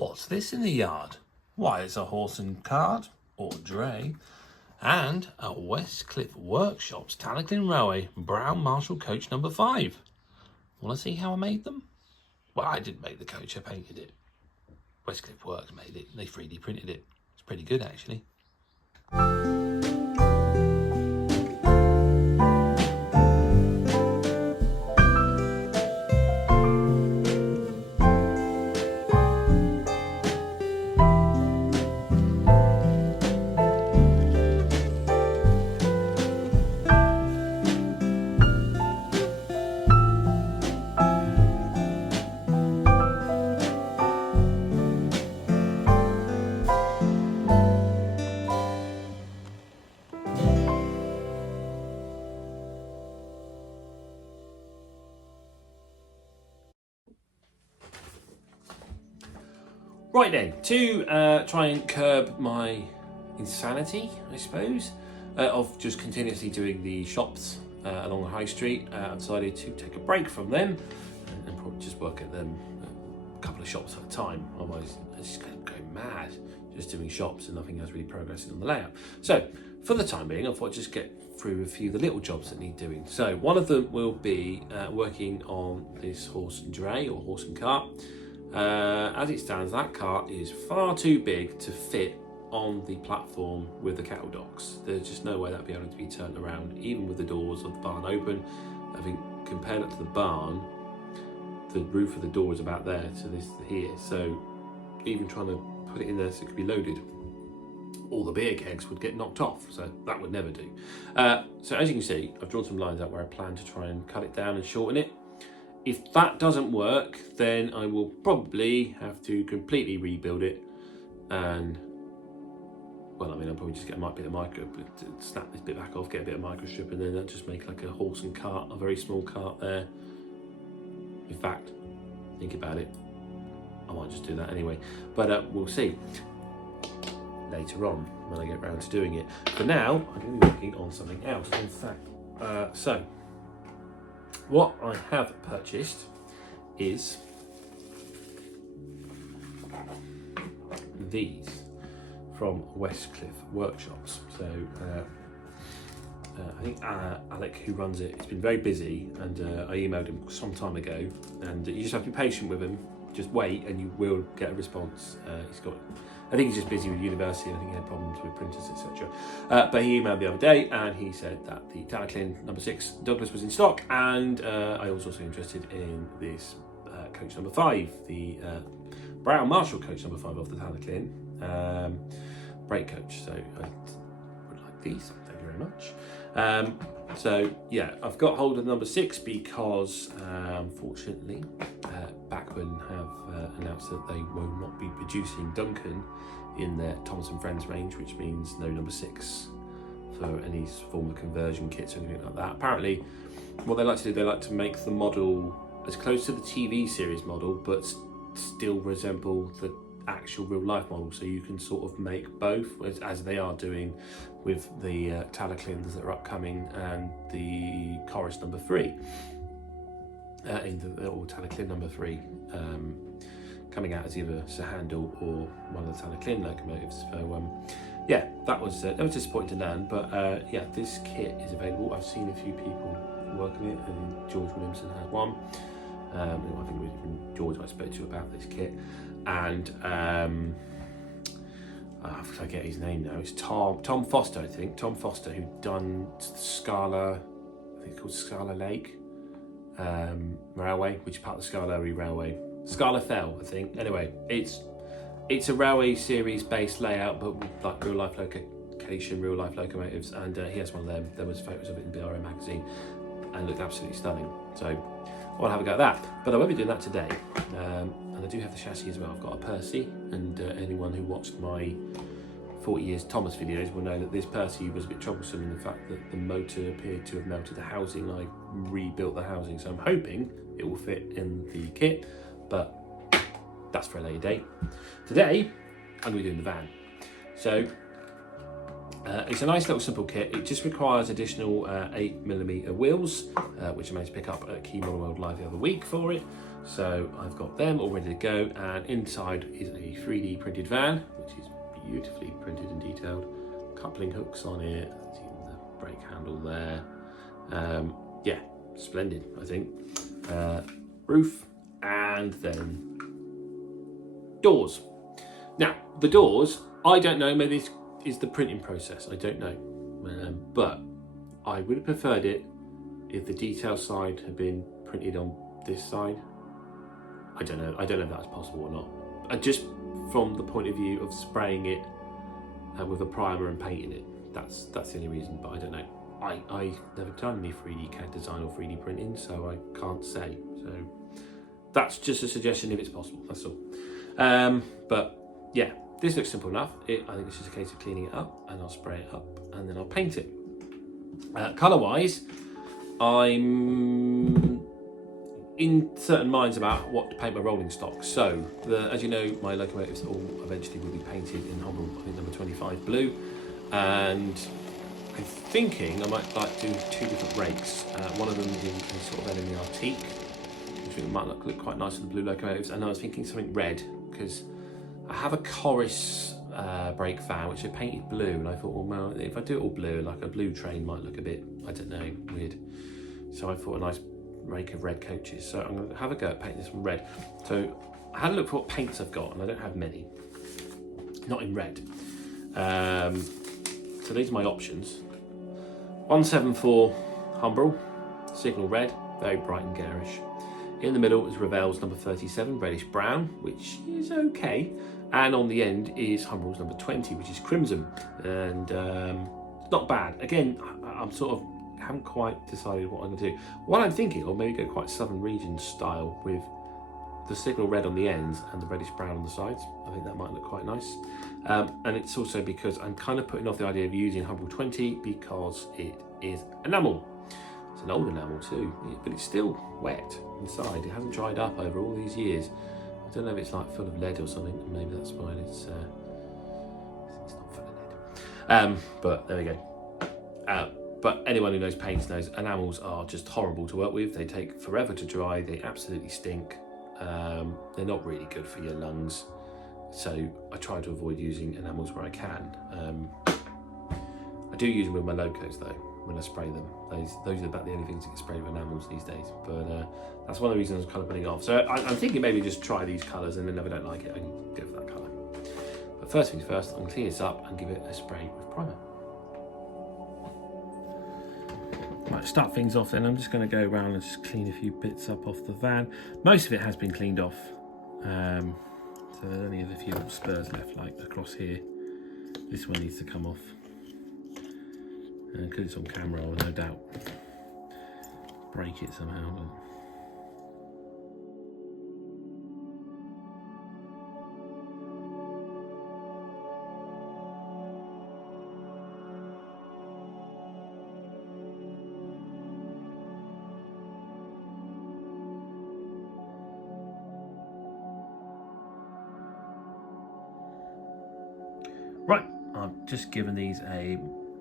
What's this in the yard? Why, it's a horse and cart, or dray, and a Westcliff Workshops Talyllyn Railway Brown Marshall coach number 5. Want to see how I made them? Well, I didn't make the coach, I painted it. Westcliff Works made it, they 3D printed it. It's pretty good, actually. Right then, to try and curb my insanity, I suppose, of just continuously doing the shops along the high street, I decided to take a break from them and probably just work at them a couple of shops at a time. Otherwise, I just kind of go mad just doing shops and nothing else really progressing on the layout. So, for the time being, I thought I'd just get through a few of the little jobs that need doing. So, one of them will be working on this horse and dray or horse and cart. As it stands, that cart is far too big to fit on the platform with the cattle docks. There's just no way that'd be able to be turned around, even with the doors of the barn open. I think compared it to the barn, the roof of the door is about there to this here. So even trying to put it in there so it could be loaded, all the beer kegs would get knocked off. So that would never do. So as you can see, I've drawn some lines out where I plan to try and cut it down and shorten it. If that doesn't work, then I will probably have to completely rebuild it, and well, I mean, I'll probably just get might be a micro, snap this bit back off, get a bit of micro strip, and then I'll just make like a horse and cart, a very small cart there. In fact, think about it, I might just do that anyway, but we'll see later on when I get round to doing it. For now, I'm going to be working on something else. In fact, so. What I have purchased is these from Westcliff Workshops. So I think Alec, who runs it, has been very busy, and I emailed him some time ago, and you just have to be patient with him. Just wait and you will get a response. I think he's just busy with university. I think he had problems with printers, etc. But he emailed the other day and he said that the Talyllyn number 6 Douglas was in stock, and I was also interested in this coach number 5, the Brown Marshall coach number 5 of the Talyllyn brake coach. So I would like these. Thank you very much. So yeah, I've got hold of number 6 because unfortunately Bachman have announced that they will not be producing Duncan in their Thomas and Friends range, which means no number 6 for any form of conversion kits or anything like that. Apparently what they like to do, they like to make the model as close to the TV series model but still resemble the actual real life model, so you can sort of make both, as they are doing with the Talyllyns that are upcoming and the Chorus number 3 or Talyllyn number 3 coming out as either Sir Handel or one of the Talyllyn locomotives. So yeah, that was disappointing to learn, but yeah, this kit is available. I've seen a few people working it, and George Williamson has one. I think it was George I spoke to about this kit, and I forget his name now. It's Tom Foster, I think. Tom Foster, who done Scala, I think it's called Scala Lake Railway, which is part of the Scarlary Railway. Scala Fell, I think. Anyway, it's a railway series based layout, but with like real life location, real life locomotives, and he has one of them. There was photos of it in BRO magazine, and looked absolutely stunning. So I'll have a go at that, but I won't be doing that today. And I do have the chassis as well. I've got a Percy, and anyone who watched my 40 years Thomas videos will know that this Percy was a bit troublesome in the fact that the motor appeared to have melted the housing. I rebuilt the housing, so I'm hoping it will fit in the kit, but that's for a later date. Today, I'm going to be doing the van. So it's a nice little simple kit. It just requires additional 8mm wheels, which I managed to pick up at Key Model World Live the other week for it. So I've got them all ready to go, and inside is a 3D printed van, which is beautifully printed and detailed. Coupling hooks on it, the brake handle there. Yeah, splendid, I think. Roof, and then doors. Now, the doors, I don't know, maybe this is the printing process, I don't know. But I would have preferred it if the detail side had been printed on this side. I don't know if that's possible or not. Just from the point of view of spraying it with a primer and painting it, that's the only reason, but I don't know. I've never done any 3D CAD design or 3D printing, so I can't say. So that's just a suggestion if it's possible, that's all. But yeah, this looks simple enough. I think it's just a case of cleaning it up, and I'll spray it up and then I'll paint it. Colour wise, I'm in certain minds about what to paint my rolling stock. So, as you know, my locomotives all eventually will be painted in Humbrol, I think number 25 blue, and I'm thinking I might like to do 2 different rakes. One of them in sort of enemy antique, which I think might look quite nice with the blue locomotives, and I was thinking something red, because I have a chorus brake fan which I painted blue, and I thought, well, if I do it all blue, like a blue train might look a bit, I don't know, weird. So I thought a nice rake of red coaches. So I'm going to have a go at painting this one red. So I had a look for what paints I've got, and I don't have many, not in red. So these are my options. 174 Humbrol, signal red, very bright and garish. In the middle is Revell's number 37, reddish brown, which is okay. And on the end is Humbrol's number 20, which is crimson. And not bad. Again, I'm sort of haven't quite decided what I'm going to do. What I'm thinking, or maybe go quite Southern Regions style with the signal red on the ends and the reddish brown on the sides. I think that might look quite nice. And it's also because I'm kind of putting off the idea of using Humbrol 20 because it is enamel. It's an old enamel too, but it's still wet inside. It hasn't dried up over all these years. I don't know if it's like full of lead or something. Maybe that's why it's not full of lead. But there we go. But anyone who knows paints knows enamels are just horrible to work with. They take forever to dry. They absolutely stink. They're not really good for your lungs. So I try to avoid using enamels where I can. I do use them with my locos though, when I spray them. Those are about the only things that get sprayed with enamels these days. But that's one of the reasons I'm kind of putting it off. So I'm thinking maybe just try these colours, and then if I don't like it, I can go for that colour. But first things first, I'm going to clean this up and give it a spray with primer. Right, start things off then. I'm just going to go around and just clean a few bits up off the van. Most of it has been cleaned off. So there only have a few little spurs left, like across here. This one needs to come off. And because it's on camera, I'll no doubt break it somehow. But right, I've just given these a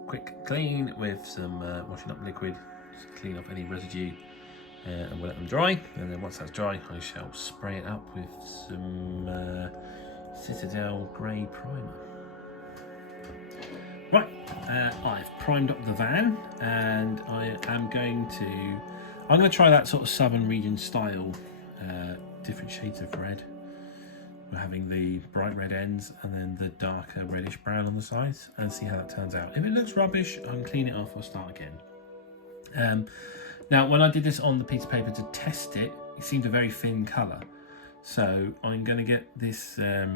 quick clean with some washing up liquid, just clean off any residue, and we'll let them dry. And then once that's dry, I shall spray it up with some Citadel grey primer. Right, I've primed up the van, and I'm going to try that sort of Southern Region style, different shades of red. We're having the bright red ends and then the darker reddish brown on the sides, and see how that turns out. If it looks rubbish, I'll clean it off or start again. Now, when I did this on the piece of paper to test it, it seemed a very thin colour. So I'm going to get this, it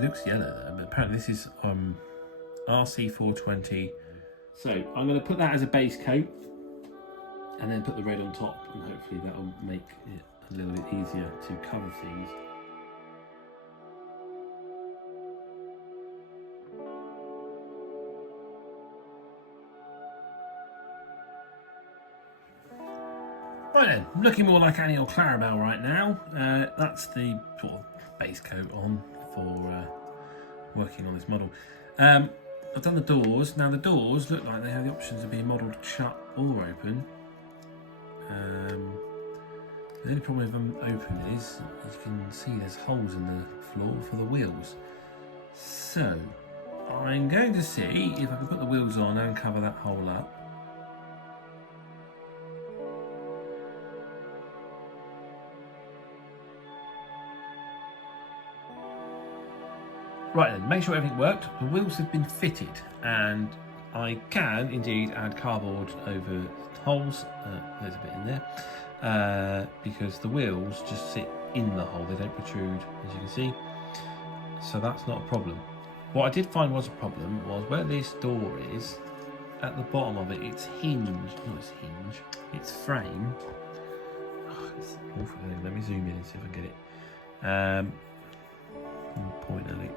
looks yellow though, but apparently this is RC420. So I'm going to put that as a base coat and then put the red on top, and hopefully that will make it a little bit easier to cover things. Right then, looking more like Annie or Clarabelle right now. That's the sort of base coat on for working on this model. I've done the doors. Now the doors look like they have the options of being modelled shut or open. The only problem if I'm open is, as you can see, there's holes in the floor for the wheels. So I'm going to see if I can put the wheels on and cover that hole up. Right then, make sure everything worked. The wheels have been fitted, and I can indeed add cardboard over the holes. There's a bit in there, because the wheels just sit in the hole, they don't protrude, as you can see. So that's not a problem. What I did find was a problem was where this door is, at the bottom of it, it's frame. Oh, it's awful. Let me zoom in and see if I can get it. Point at it.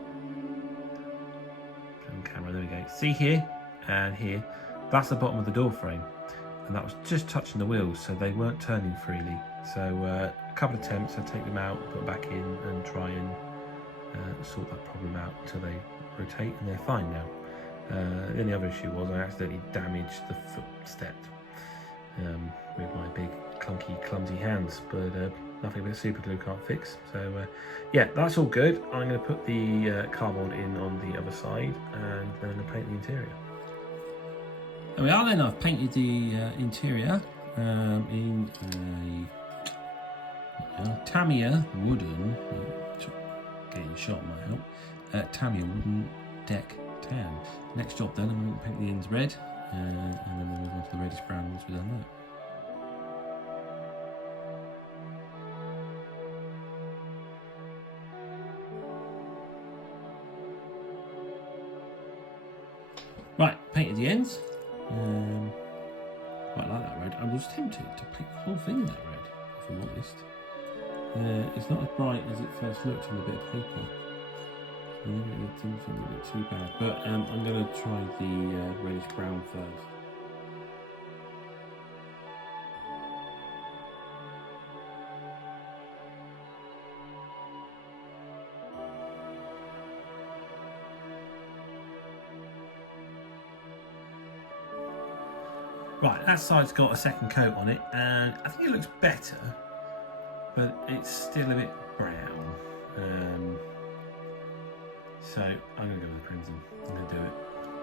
On camera, there we go. See here and here, that's the bottom of the door frame, and that was just touching the wheels, so they weren't turning freely. So a couple of attempts, I take them out, put them back in, and try and sort that problem out until they rotate, and they're fine now. The only other issue was I accidentally damaged the footstep with my big clunky clumsy hands, but nothing but super glue can't fix. So yeah, that's all good. I'm going to put the cardboard in on the other side, and then I'm going to paint the interior. There we are then. I've painted the interior in a Tamiya wooden, getting shot might help, Tamiya wooden deck tan. Next job then, I'm going to paint the ends red, and then we'll move on to the reddish brown once we've done that. Right, painted the ends. Quite like that red. I was tempted to paint the whole thing in that red, if I'm honest. It's not as bright as it first looked on the bit of paper. I think it didn't look too bad, but I'm going to try the reddish brown first. Right, that side's got a second coat on it, and I think it looks better, but it's still a bit brown. So I'm going to go with the crimson. I'm going to do it.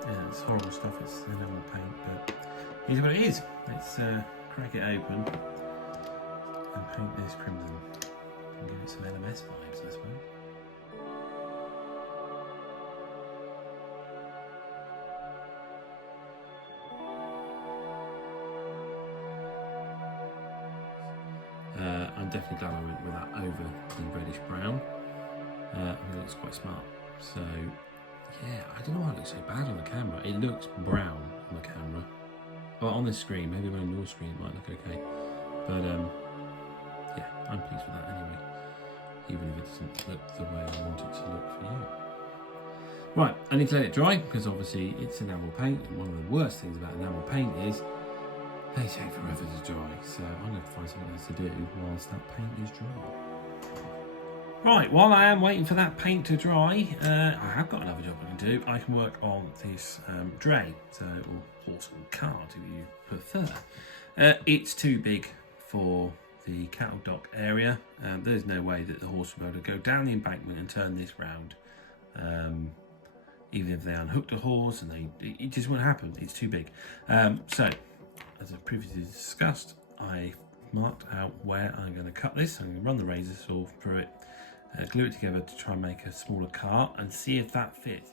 Yeah, it's horrible stuff, it's enamel paint, but here's what it is. Let's crack it open and paint this crimson and give it some LMS vibes, I suppose. I'm definitely glad I went with that over the reddish brown. I think it looks quite smart. So yeah, I don't know why it looks so bad on the camera. It looks brown on the camera. Well, on this screen, maybe on your screen it might look okay. But yeah, I'm pleased with that anyway. Even if it doesn't look the way I want it to look for you. Right, I need to let it dry because obviously it's enamel paint, and one of the worst things about enamel paint is they take forever to dry, so I'm going to find something else to do whilst that paint is dry. Right, while I am waiting for that paint to dry, I have got another job I can do. I can work on this dray, or horse and cart if you prefer. It's too big for the cattle dock area. There's no way that the horse will be able to go down the embankment and turn this round. Even if they unhooked a horse, and it just won't happen. It's too big. So, as I previously discussed, I marked out where I'm going to cut this. I'm going to run the razor saw through it, glue it together to try and make a smaller cart and see if that fits.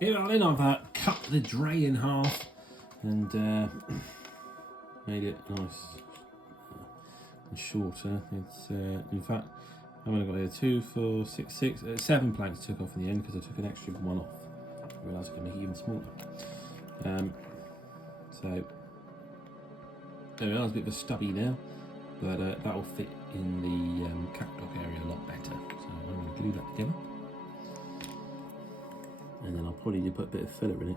Here I've cut the dray in half and made it nice and shorter. It's in fact, I've only got here 2, 4, 6, 6, 7 planks took off in the end because I took an extra one off. I realised I could make it even smaller. So there we are, it's a bit of a stubby now, but that will fit in the catdock area a lot better. So I'm going to glue that together, and then I'll probably put a bit of filler in it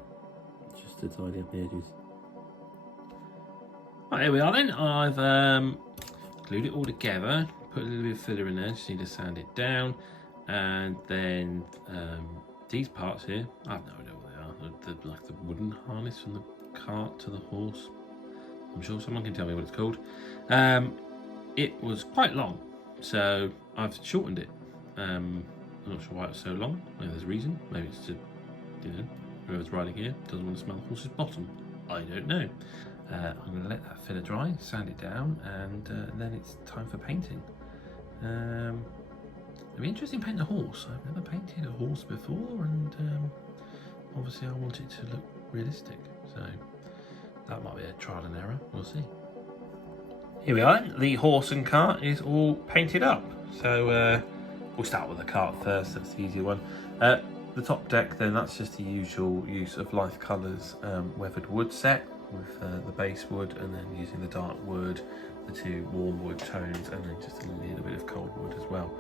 just to tidy up the edges. Right, here we are then. I've glued it all together, put a little bit of filler in there, just need to sand it down, and then these parts here, I have no idea what they are. They're like the wooden harness from the cart to the horse. I'm sure someone can tell me what it's called. it was quite long, so I've shortened it. I'm not sure why it was so long. Maybe there's a reason. Maybe it's to, you know, whoever's riding here doesn't want to smell the horse's bottom. I don't know. I'm going to let that filler dry, sand it down, and then it's time for painting. It'd be interesting painting a horse. I've never painted a horse before, and obviously I want it to look realistic. So that might be a trial and error. We'll see. Here we are. The horse and cart is all painted up. So we'll start with the cart first. That's the easier one. The top deck, then, that's just the usual use of Life Colours weathered wood set with the base wood, and then using the dark wood, the two warm wood tones, and then just a little bit of cold wood as well,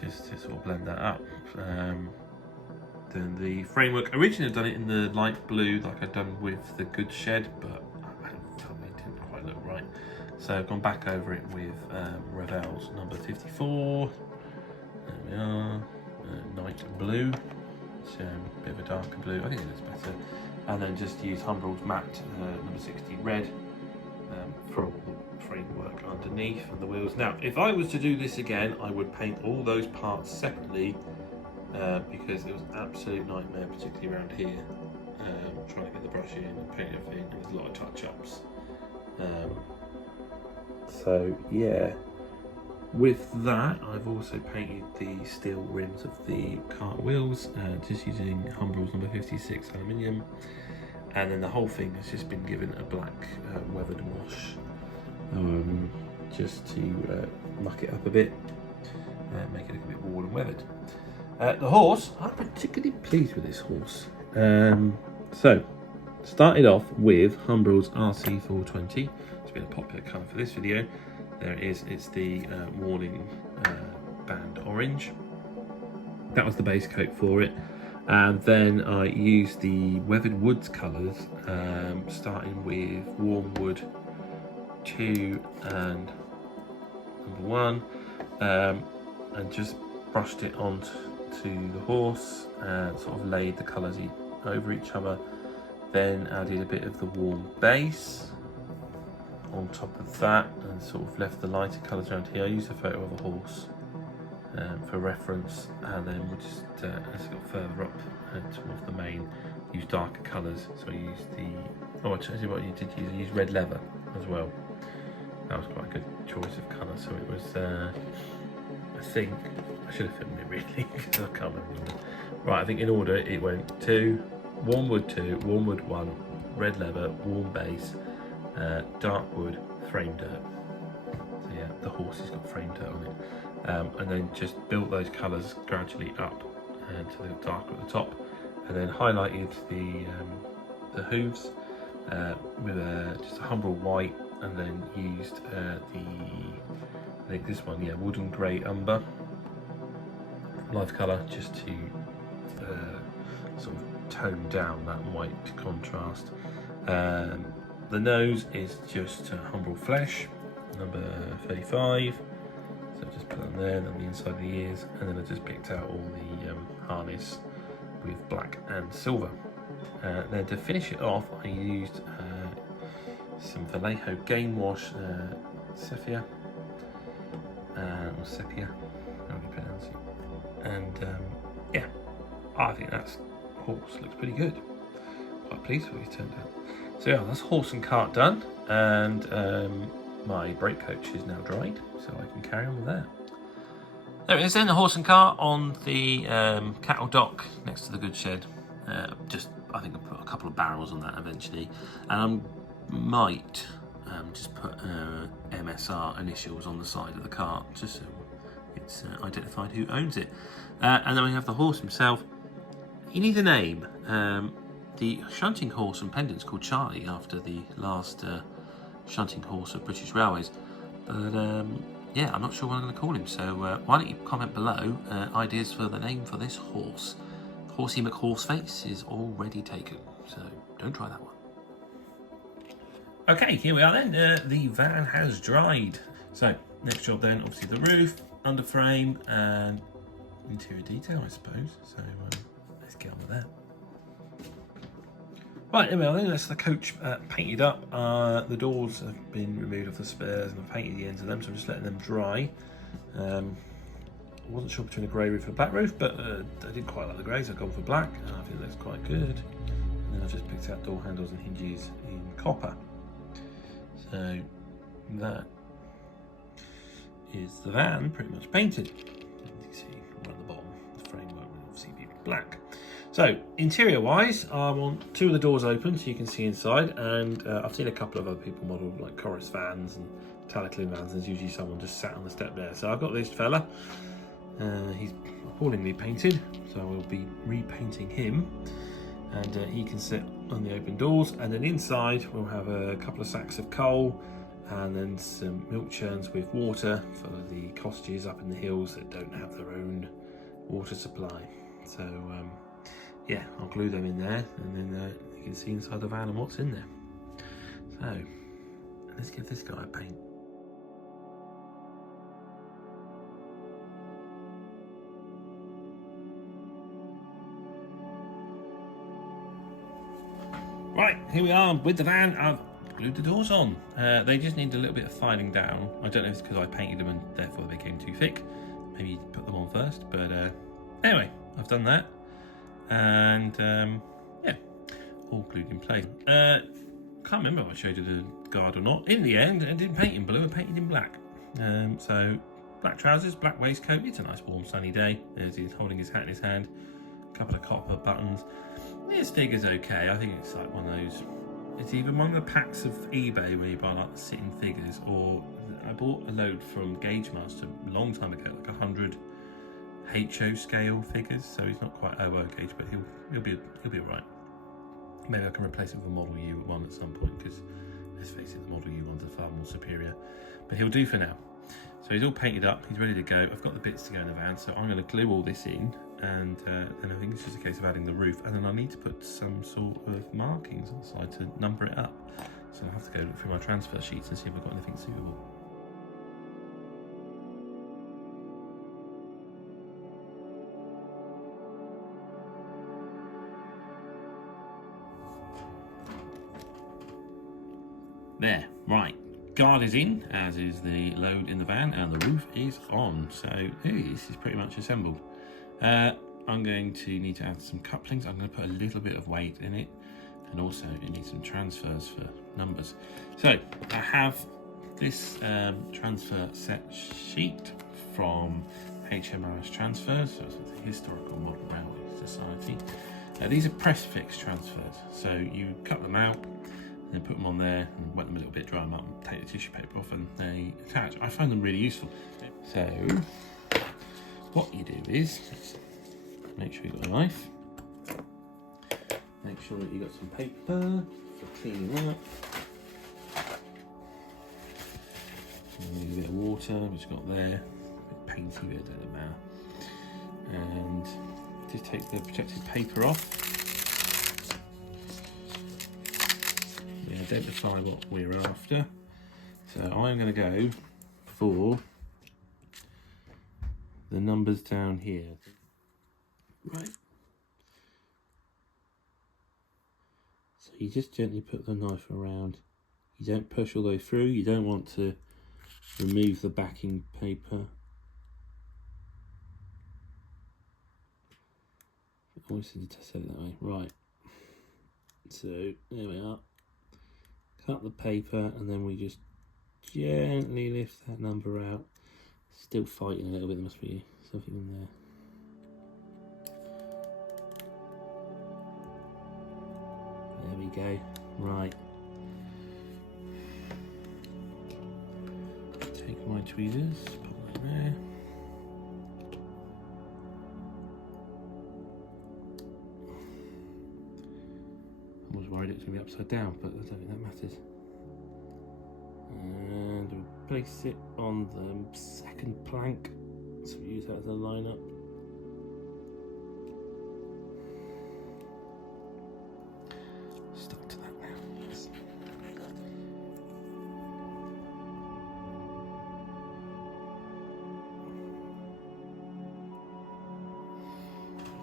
just to sort of blend that up. Then the framework, originally I'd done it in the light blue like I'd done with the Good Shed, but I felt it didn't quite look right. So I've gone back over it with Revell's number 54. There we are. Night blue. It's a bit of a darker blue. I think it looks better. And then just use Humbrol's matte number 60 red for all the framework underneath and the wheels. Now, if I was to do this again, I would paint all those parts separately because it was an absolute nightmare, particularly around here, trying to get the brush in and paint everything. There's a lot of touch-ups. So yeah. With that, I've also painted the steel rims of the cart wheels, just using Humbrol's number 56 aluminium, and then the whole thing has just been given a black weathered wash, just to muck it up a bit, make it look a bit worn and weathered. The horse, I'm particularly pleased with this horse. So, started off with Humbrol's RC420. It's been a popular colour for this video. There it is, it's the warning band orange. That was the base coat for it. And then I used the weathered woods colours, starting with warm wood 2 and number 1, and just brushed it onto the horse and sort of laid the colours over each other. Then added a bit of the warm base on top of that, and sort of left the lighter colours around here. I used a photo of a horse for reference, and then we just, as it got further up towards the mane, use darker colours. So I used I tell you what you did use. I used red leather as well. That was quite a good choice of colour. So it was, I think, I should have filmed it really, because I can't remember. Right, I think in order it went 2, warm wood 2, warm wood 1, red leather, warm base, dark wood, frame dirt. So yeah, the horse has got frame dirt on it, and then just built those colours gradually up to the darker at the top, and then highlighted the hooves with just a Humbrol white, and then used I think this one, yeah, wooden grey umber life colour, just to sort of tone down that white contrast. The nose is just Humbrol Flesh, number 35. So just put that there, and then the inside of the ears, and then I just picked out all the harness with black and silver. Then to finish it off, I used some Vallejo Game Wash Sepia, or Sepia, how do you pronounce it? And yeah, I think that's horse looks pretty good. Quite pleased with what it turned out. So yeah, that's horse and cart done, and my brake coach is now dried, so I can carry on with that. There it is then, the horse and cart on the cattle dock next to the goods shed. I think I'll put a couple of barrels on that eventually, and I might just put MSR initials on the side of the cart, just so it's identified who owns it. And then we have the horse himself. He needs a name. The shunting horse and pendant's called Charlie, after the last shunting horse of British Railways. But yeah, I'm not sure what I'm going to call him, so why don't you comment below ideas for the name for this horse. Horsey McHorseface is already taken, so don't try that one. Okay, here we are then. The van has dried. So next job then, obviously the roof, under frame, and interior detail, I suppose. So let's get on with that. Right, anyway, I think that's the coach painted up. The doors have been removed off the spares and I've painted the ends of them, so I'm just letting them dry. I wasn't sure between a grey roof and a black roof, but I didn't quite like the grey, so I've gone for black, and I think it looks quite good. And then I've just picked out door handles and hinges in copper. So that is the van pretty much painted. You can see right at the bottom, the framework will obviously be black. So interior wise, I want 2 of the doors open so you can see inside, and I've seen a couple of other people model like chorus vans and Talyllyn vans. There's usually someone just sat on the step there. So I've got this fella, he's appallingly painted, so I will be repainting him, and he can sit on the open doors. And then inside we'll have a couple of sacks of coal and then some milk churns with water for the cottages up in the hills that don't have their own water supply. So yeah, I'll glue them in there, and then you can see inside the van and what's in there. So let's give this guy a paint. Right, here we are with the van. I've glued the doors on. They just need a little bit of filing down. I don't know if it's because I painted them and therefore they became too thick. Maybe you put them on first, but anyway, I've done that. And yeah, all glued in place. Can't remember if I showed you the guard or not. In the end, I didn't paint in blue, I painted in black. So black trousers, black waistcoat. It's a nice warm sunny day. There's he's holding his hat in his hand. A couple of copper buttons. This figure's okay. I think it's like one of those. It's either one of the packs of eBay where you buy like the sitting figures, or I bought a load from Gauge Master a long time ago, like 100 HO scale figures. So he's not quite OO gauge, but he'll be alright. Maybe I can replace it with a Model U one at some point, because let's face it, the Model U ones are far more superior. But he'll do for now. So he's all painted up, he's ready to go. I've got the bits to go in the van, so I'm going to glue all this in, and then I think it's just a case of adding the roof, and then I need to put some sort of markings on the side to number it up. So I'll have to go look through my transfer sheets and see if I've got anything suitable. There, right. Guard is in, as is the load in the van, and the roof is on. So this is pretty much assembled. I'm going to need to add some couplings. I'm going to put a little bit of weight in it, and also it needs some transfers for numbers. So I have this transfer set sheet from HMRS Transfers, so it's the Historical Model Railway Society. These are press fix transfers, so you cut them out, and put them on there and wet them a little bit, dry them up, and take the tissue paper off, and they attach. I find them really useful. So what you do is make sure you've got a knife, make sure that you've got some paper for cleaning up, and a bit of water, which you've got there, a bit painty, but it doesn't matter, and just take the protected paper off. Identify what we're after. So I'm going to go for the numbers down here. Right. So you just gently put the knife around. You don't push all the way through. You don't want to remove the backing paper. I always seem to set it that way. Right. So there we are. Cut the paper, and then we just gently lift that number out. Still fighting a little bit, there must be something in there. There we go. Right. Take my tweezers, put that there. I was worried it was going to be upside down, but I don't think that matters. And we'll place it on the second plank, so we use that as a line up. Stuck to that now. Yes.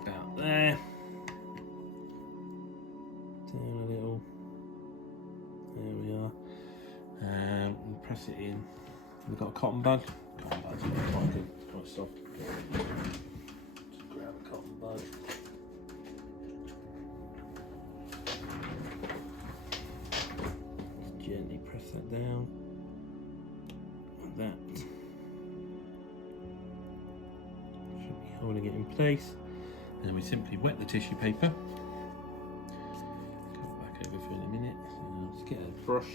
About there. Down a little. press it in. We've got a cotton bud. Cotton bud's quite good, quite soft. Just grab a cotton bud. Just gently press that down. Like that. Should be holding it in place. And then we simply wet the tissue paper. Go back over for in a minute. So let's get a brush.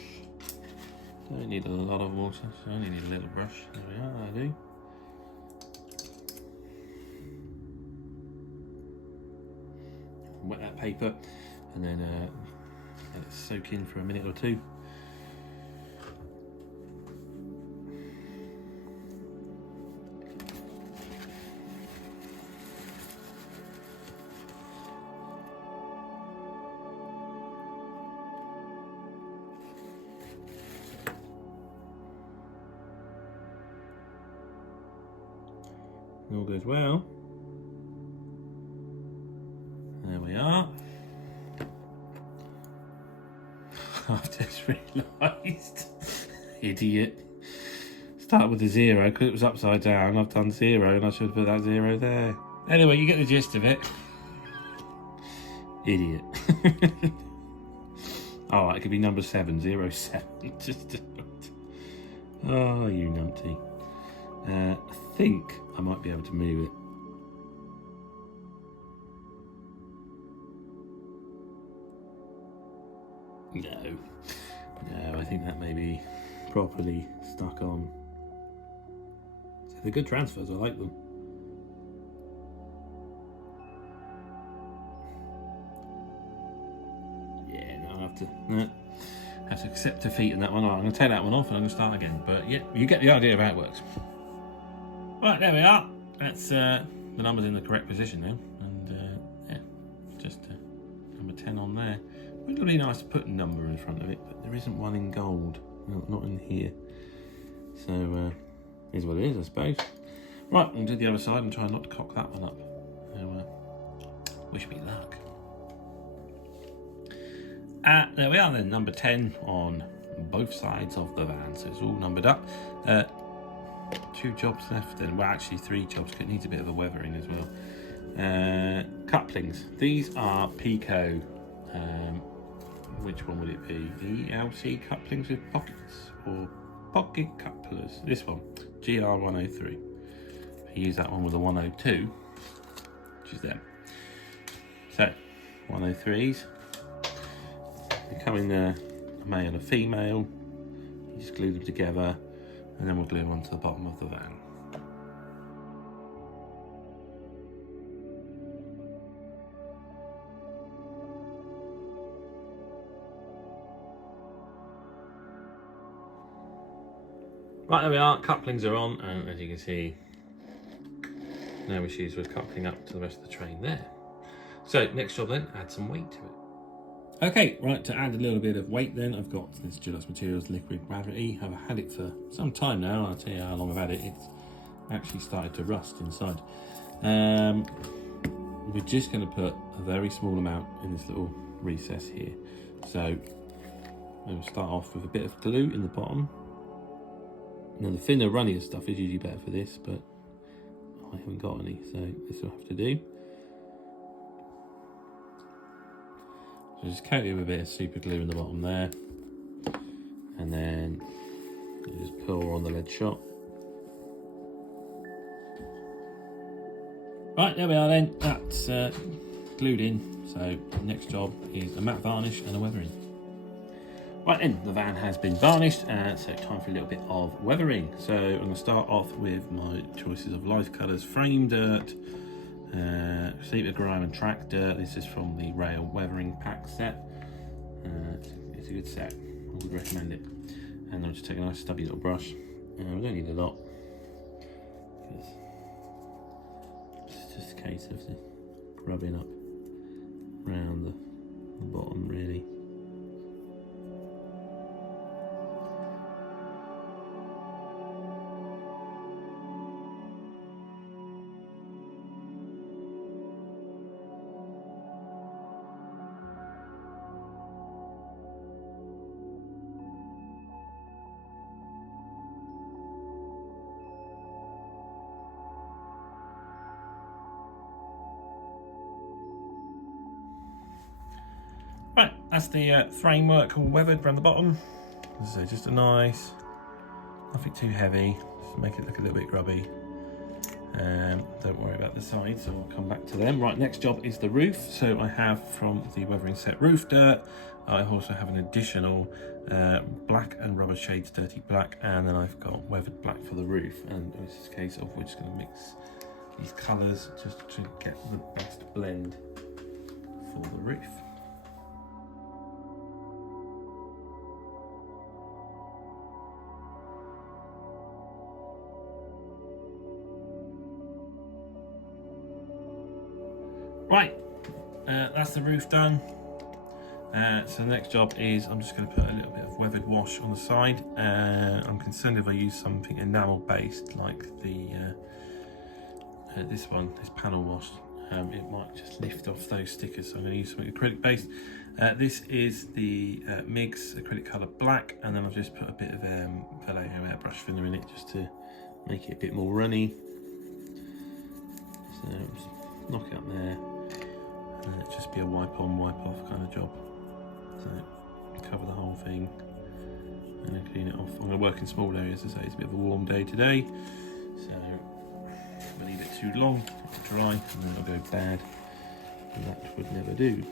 Don't need a lot of water, so I only need a little brush. There we are, I do. Wet that paper and then let it soak in for a minute or two. All goes well. There we are. I've just realised, idiot. Start with a 0 because it was upside down. I've done 0 and I should have put that 0 there. Anyway, you get the gist of it. Idiot. Oh, it could be number 7, 0, 7. Just. Oh, you numpty. I think I might be able to move it. No, I think that may be properly stuck on. So they're good transfers, I like them. Yeah, no, I have to accept defeat in that one. I'm going to take that one off and I'm going to start again. But yeah, you get the idea of how it works. Right, there we are. That's the numbers in the correct position now. And yeah, just number 10 on there. It would be nice to put a number in front of it, but there isn't one in gold. No, not in here. So, is what it is, I suppose. Right, we'll do the other side and try not to cock that one up. So, wish me luck. There we are then, number 10 on both sides of the van. So it's all numbered up. 2 jobs left then. Well, actually 3 jobs. It needs a bit of a weathering as well. Couplings. These are Pico. Which one would it be? The LC couplings with pockets or pocket couplers? This one, GR103. I use that one with a 102, which is them. So, 103s. They come in a male and a female. You just glue them together, and then we'll glue them onto the bottom of the van. Right, there we are, couplings are on, and as you can see, no issues with coupling up to the rest of the train there. So, next job then, add some weight to it. Okay, right, to add a little bit of weight then, I've got this Deluxe Materials Liquid Gravity. I've had it for some time now, I'll tell you how long I've had it. It's actually started to rust inside. We're just going to put a very small amount in this little recess here. So, we'll start off with a bit of glue in the bottom. Now the thinner, runnier stuff is usually better for this, but I haven't got any, so this will have to do. So just coat it with a bit of super glue in the bottom there, and then you just pour on the lead shot. Right, there we are then, that's glued in. So next job is a matte varnish and a weathering. Right then, the van has been varnished, so time for a little bit of weathering. So I'm going to start off with my choices of life colours: frame dirt, sleeper grime and track dirt. This is from the rail weathering pack set. It's a good set, I would recommend it. And I'll just take a nice stubby little brush. We don't need a lot, because it's just a case of rubbing up around the bottom really. that's the framework all weathered around the bottom. So just a nice, nothing too heavy, just make it look a little bit grubby. Don't worry about the sides, so I'll come back to them. Right, next job is the roof. So I have from the weathering set roof dirt. I also have an additional black and rubber shades dirty black, and then I've got weathered black for the roof. And in this case of we're just going to mix these colours just to get the best blend for the roof. Right, that's the roof done. So the next job is I'm just going to put a little bit of weathered wash on the side. I'm concerned if I use something enamel based like the this one, this panel wash, it might just lift off those stickers. So I'm going to use something acrylic based. This is the MIGS acrylic colour black, and then I've just put a bit of Vallejo airbrush thinner in it just to make it a bit more runny. So just knock it up there. And it'll just be a wipe on, wipe off kind of job. So cover the whole thing and then clean it off. I'm going to work in small areas, as I say it's a bit of a warm day today, so if I leave it too long, it'll dry and then it'll go bad, and that would never do.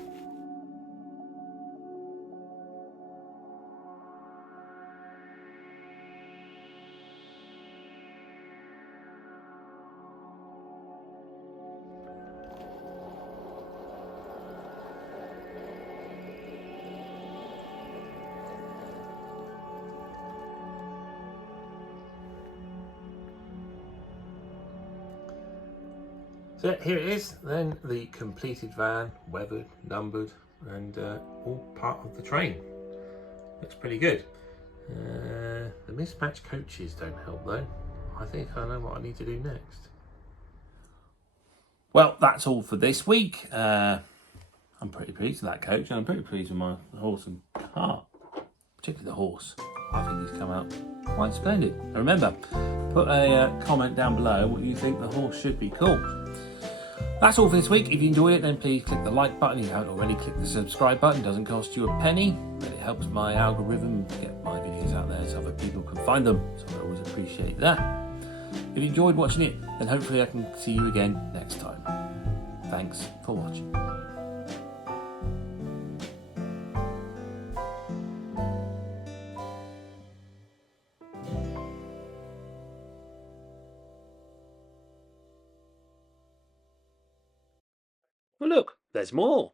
So here it is, then the completed van, weathered, numbered, and all part of the train. Looks pretty good. The mismatched coaches don't help though. I think I know what I need to do next. Well, that's all for this week. I'm pretty pleased with that coach, and I'm pretty pleased with my horse and cart, particularly the horse. I think he's come out quite splendid. And remember, put a comment down below what you think the horse should be called. That's all for this week. If you enjoyed it, then please click the like button. If you haven't already, click the subscribe button. It doesn't cost you a penny, but it helps my algorithm get my videos out there so other people can find them. So I always appreciate that. If you enjoyed watching it, then hopefully I can see you again next time. Thanks for watching. Well, look, there's more.